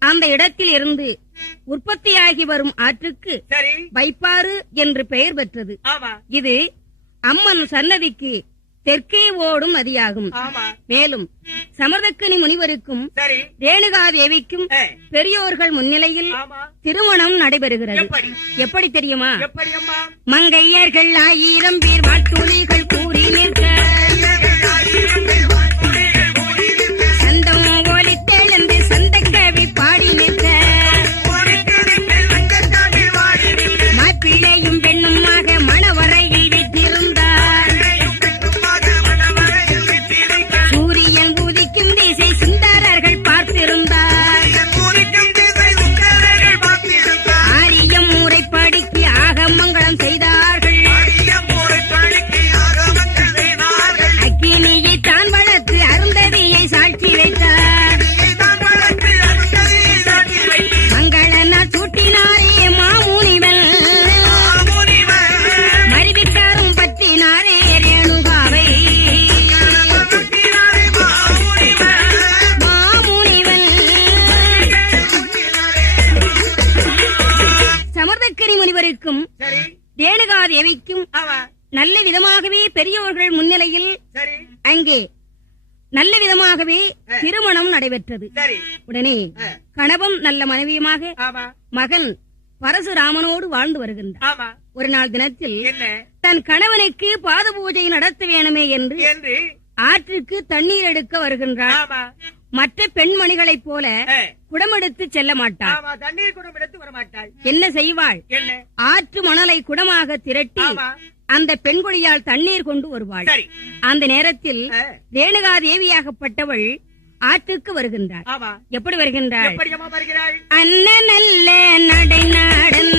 அந்த இடத்தில் இருந்து உற்பத்தியாகி வரும் ஆற்றுக்கு வைப்பாறு என்று பெயர் பெற்றது. இது அம்மன் சன்னதிக்கு தெற்கே ஓடும் நதியாகும். மேலும் சமர்தக்கனி முனிவருக்கும் ரேணுகா தேவிக்கும் பெரியோர்கள் முன்னிலையில் திருமணம் நடைபெறுகிறது. எப்படி? தெரியுமா? மங்கையர்கள் ஆயிரம் பேர் வாட்டுளிகள் கூறி நிற்க சமர்தக்கரி முனிவருக்கும் ரேணுகா தேவிக்கும் நல்ல விதமாகவே பெரியோர்கள் முன்னிலையில் அங்கே நல்ல விதமாகவே திருமணம் நடைபெற்றது. உடனே. கணவன் நல்ல மனைவியுமாக மகன் பரசுராமனோடு வாழ்ந்து வருகின்றார். ஒரு நாள் தினத்தில் தன் கணவனுக்கு பாத பூஜை நடத்த வேணுமே என்று ஆற்றுக்கு தண்ணீர் எடுக்க வருகின்றார். மற்ற பெண்மணிகளைப் போல குடமெடுத்து செல்ல மாட்டாள். தண்ணீர் குடம் எடுத்து வர மாட்டாள் என்ன? செய்வாள் ஆற்று மணலை குடமாக திரட்டி அந்த பெண்குழியால் தண்ணீர் கொண்டு வருவாள். அந்த நேரத்தில் ரேணுகா தேவியாகப்பட்டவள் ஆற்றுக்கு வருகின்றாள். ஆமா. எப்படி வருகின்றாள்? அண்ணன் நல்ல நடை நடந்து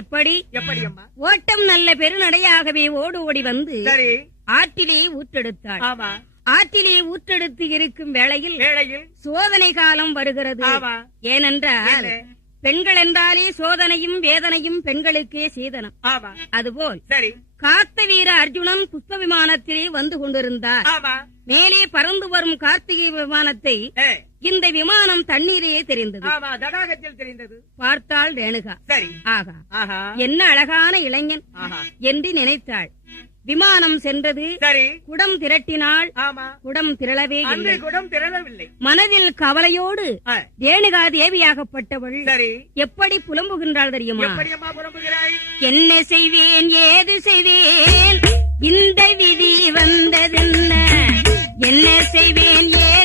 எப்படி? எப்படி அம்மா? ஓட்டம் நல்ல பெருநடையாகவே ஓடு ஓடி வந்து ஆற்றிலே ஊற்றெடுத்தாள். ஆற்றிலே ஊற்றெடுத்து இருக்கும் வேளையில் சோதனை காலம் வருகிறது. ஏனென்றால்? பெண்கள் என்றாலே சோதனையும் வேதனையும் பெண்களுக்கே சீதனம். ஆமா. அதுபோல் சரி. காத்த வீர அர்ஜுனன் புஷ்ப விமானத்திலே வந்து கொண்டிருந்தார். மேலே பறந்து வரும் கார்த்திகை விமானத்தை இந்த விமானம் தண்ணீரையே தெரிந்தது. ஆமா தடாகத்தில் தெரிந்தது. பார்த்தாள் ரேணுகா. சரி. ஆகா. என்ன அழகான இளைஞன் ஆஹா. என்று நினைத்தாள். விமானம் சென்றது. சரி. குடம் திரட்டினாள். ஆமா. குடம் திரளவே இல்லை. குடம் திரளவில்லை. மனதில் கவலையோடு ரேணுகா தேவியாகப்பட்டவள் சரி. எப்படி புலம்புகின்றாள் தெரியுமா? என்ன செய்வேன்? ஏது செய்வேன்? இந்த விதி வந்ததென்ன? என்ன செய்வேன்? ஏது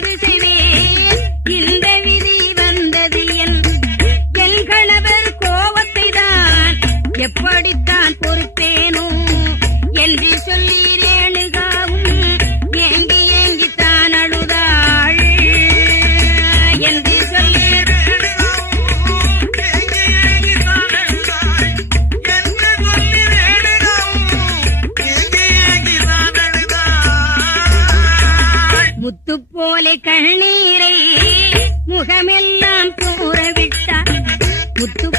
கண்ணீரை முகமெல்லாம் தூரவிட்டார். முத்து